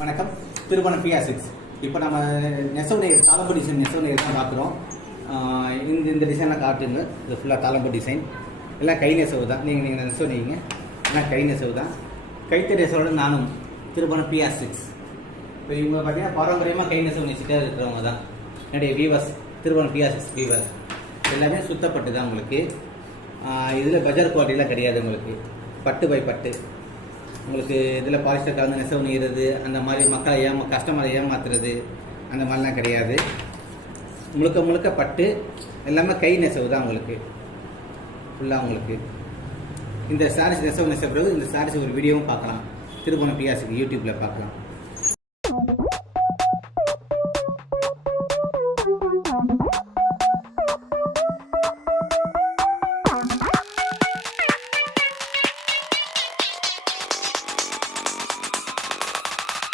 வணக்கம். திருமணம் PR6. இப்போ நம்ம நெசவுடைய தாளம்பு டிசைன் நெசவுடைய தான் பார்க்குறோம். இந்த டிசைனை காட்டுங்க. இது ஃபுல்லாக தாளம்பு டிசைன் எல்லாம் கை நெசவு தான். நீங்கள் நெசவு நெய்யுங்க எல்லாம் கை நெசவு தான். கைத்தறி நெசவோட நானும் திருமணம் PR6. இப்போ இவங்க பார்த்தீங்கன்னா பாரம்பரியமாக கை நெசவு நெசிட்டே இருக்கிறவங்க தான் என்னுடைய வீவர்ஸ். திருமணம் PR6 வீவர்ஸ் எல்லாமே சுத்தப்பட்டு தான் உங்களுக்கு. இதில் பஜார் குவாலிட்டிலாம் கிடையாது உங்களுக்கு. பட்டு பை பட்டு உங்களுக்கு இதில் பாலிஸ்டர் கலந்து நெசவு நெய்கிறது அந்த மாதிரி மக்களை கஸ்டமரை ஏமாத்துறது அந்த மாதிரிலாம் கிடையாது. முழுக்க முழுக்க பட்டு எல்லாமே கை நெசவு தான் உங்களுக்கு ஃபுல்லாக. உங்களுக்கு இந்த சாரீஸ் நெசவு நெசவு இந்த சாரீஸ் ஒரு வீடியோவும் பார்க்கலாம். திருமணம் PR6 யூடியூப்பில் பார்க்கலாம்.